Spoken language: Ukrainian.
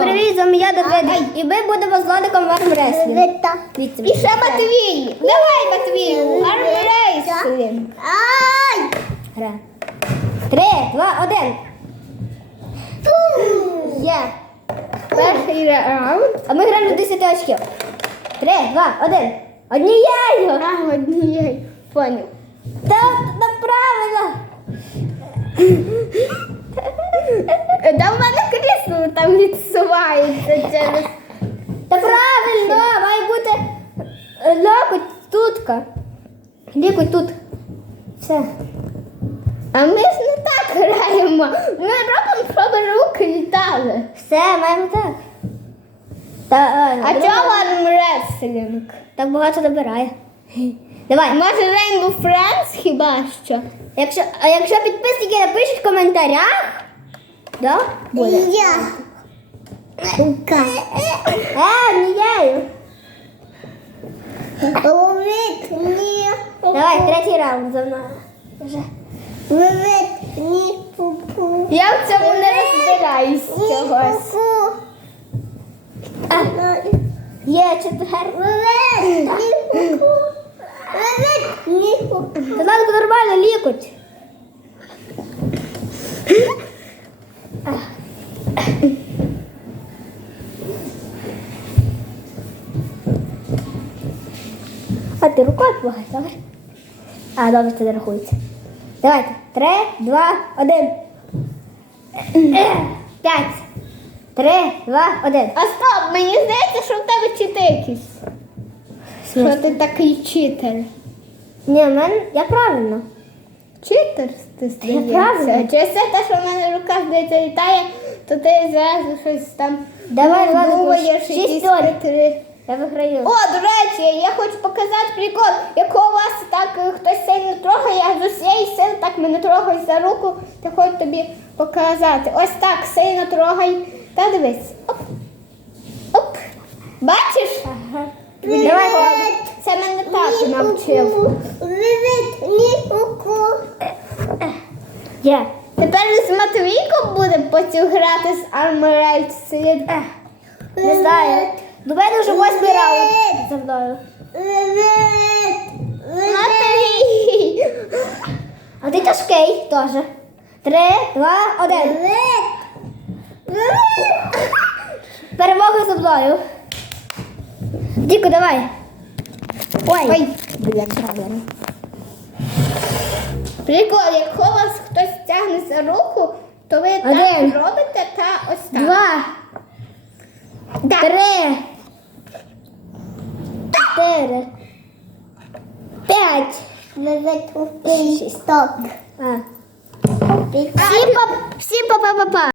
Привіт, з вами я Давид. І ми будемо з Владиком в армреслінг. І ще Матвій. Давай, Матвію. Армрейслінг. Ай! Гра. Три, два, один. Є. Перший раунд. А ми граємо до 10 очків. Три, два, один. Однією. А, однією. Поняв. Та, та правильно. Да в мене крісло там відсувається через. Та правильно, має бути е, локоть тутка. Лікоть тут. Все. А ми ж не так граємо. Ми робимо, щоб руки літали. Все, маємо так. Та, е, А друга- чого армрестлінг? Так багато набирає. Давай. Може Rainbow Friends хіба що? Якщо, а якщо підписники напишуть в коментарях, да? Буде. Я. Рука. Е, однією. Ловить ні. Давай, третій раунд за мною. Вже. Ловить ні пупу. Я в цьому не розбираюсь чогось. А, є четвер. Ловить ні пупу. Ловить ні пупу. Та ладно, нормально, лікоть. А ти рукою помагай, добре? А, добре, це не рахується. Давайте. Три, два, один. П'ять. Три, два, один. А стоп, мені здається, що в тебе чити якісь. Що ти такий читер? Ні, в мене я правильно. Читер ти здається. правильно. Чи все те, що в мене рука здається літає, то ти зразу щось там Давай, ладно, думаєш, шість якісь ноль. хитрі. Я виграю. О, до речі, я хочу показати прикол. У вас так е, хтось сильно трогає, я з усієї сили так мене трогає за руку, то хочу тобі показати. Ось так сильно трогай. Та дивись. Оп. Оп. Бачиш? Ага. Давай, це мене так навчив. Пупу. Тепер з Матвійком будемо потім грати з Sled. Не знаю. До мене вже восьмий раунд за мною. Матвій! А ти тяжкий теж. Три, два, один. Перемога за мною. Діко, давай. Ой. Ой. Блін, правильно. Прикол, якщо вас хтось тягне за руку, то ви Один. так робите та ось так. Два. Так. Три. Чотири. П'ять. Ловить пупу. Стоп. А. Всім па- всім па-па-па-па.